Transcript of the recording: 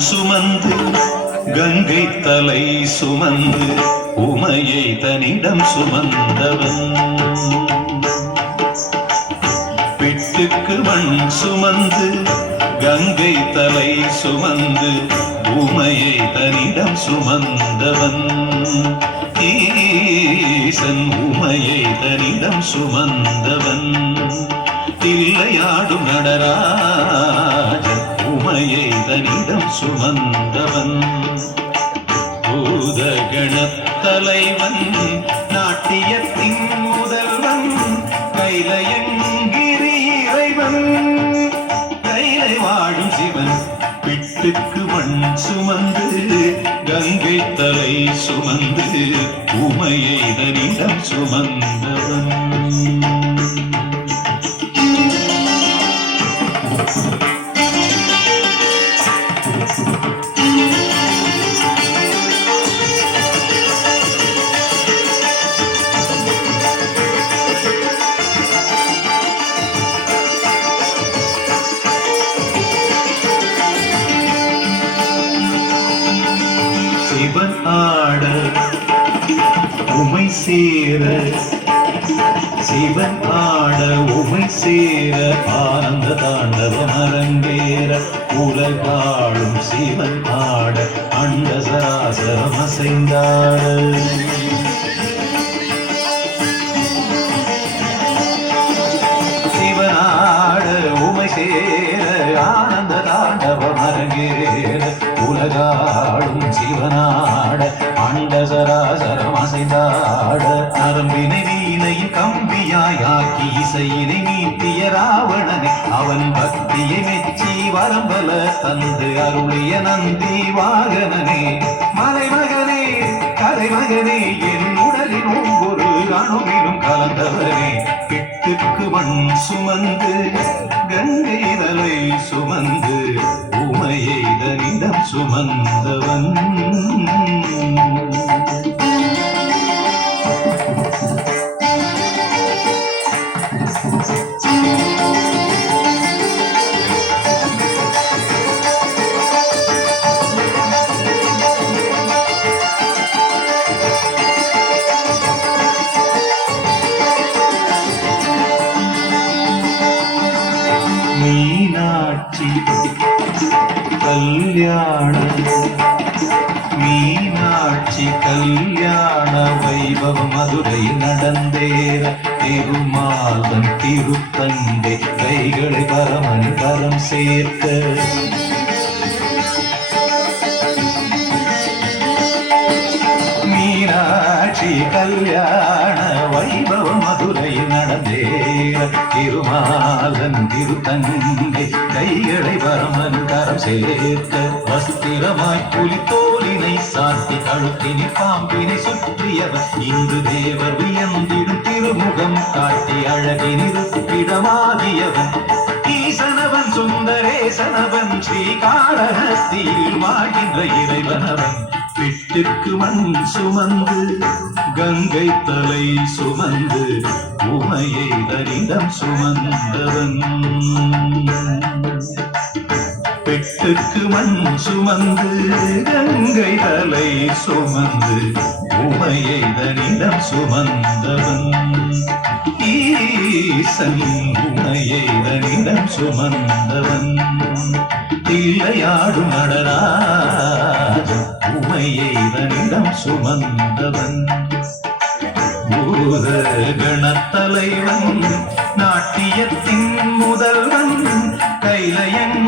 சுமந்து கங்கை தலை சுமந்து உமையை தனிடம் சுமந்தவன் பிட்டுக்கு மண் சுமந்து கங்கை தலை சுமந்து உமையை தனிடம் சுமந்தவன் ஈசன் உமையை தனிடம் சுமந்தவன் தில்லையாடும் நடராஜன் உமையை தனிடம் சுமந்தவன் பூதகணத்தலைவன் நாட்டியத்தின் முதல்வன் கைலையங்கிரி இறைவன் கைலை வாழும் சிவன் பிட்டுக்கு மண் சுமந்து கங்கை தலை சுமந்து உமையை தனிடம் சுமந்தவன் சிவன் ஆட உமை சேர சிவன் ஆட உமை சேர ஆனந்த தாண்டவம் அரங்கேற உலகாளும் சிவன் ஆட அண்ட சராசரம் அசைந்தாட சிவன் ஆட உமை சேர ஆனந்த தாண்டவம் அரங்கேற உலகாடும் சிவனாட அண்ட சராசரம் அசைந்தாட அரம்பினை வீணையின் கம்பியாயாக்கி இசையினை மீட்டிய ராவணனை அவன் பக்தியை மெச்சி வரம்பல தந்து அருளிய நந்தி வாகனனே மலைமகனே கலைமகனே என் உடலின் ஒவ்வொரு அணுவிலும் கலந்தவனே பிட்டுக்கு மண் சுமந்து கங்கை தலை சுமந்து உமையை தனிடம் சுமந்தவன் மீனாட்சி கல்யாண மீனாட்சி கல்யாண வைபவம் மதுரை நடந்தேற திருமாலன் திருத்தந்தை கைகளை பரமன் கரம் சேர்க்க மீனாட்சி கல்யாண வைபவம் மதுரை நடந்தேற திருமாலன் திருத்தந்தை கைகளை பரமன் கரம் சேர்க்க வஸ்திரமாய் புலித்தோலினை சாத்தி கழுத்தினை பாம்பினை சுற்றியவர் இந்து தேவர் வியந்திடும் திருமுகம் காட்டி அழகை நிறுத்திடமாகியவன் ஈசனவன் சுந்தரேசனவன் ஸ்ரீகாளஹஸ்தியில் வாழ்கின்ற இறைவனவன் பிட்டுக்கு மண் சுமந்து கங்கை தலை சுமந்து உமையை தனிடம் சுமந்தவன் பிட்டுக்கு மண் சுமந்து கங்கை தலை சுமந்து உமையை தனிடம் சுமந்தவன் ஈசன் உமையை தனிடம் சுமந்தவன் தில்லையாடும் நடராஜன் உமையை தனிடம் சுமந்தவன் பூத கணத்தலைவன் நாட்டியத்தின் முதல்வன் கைலையன்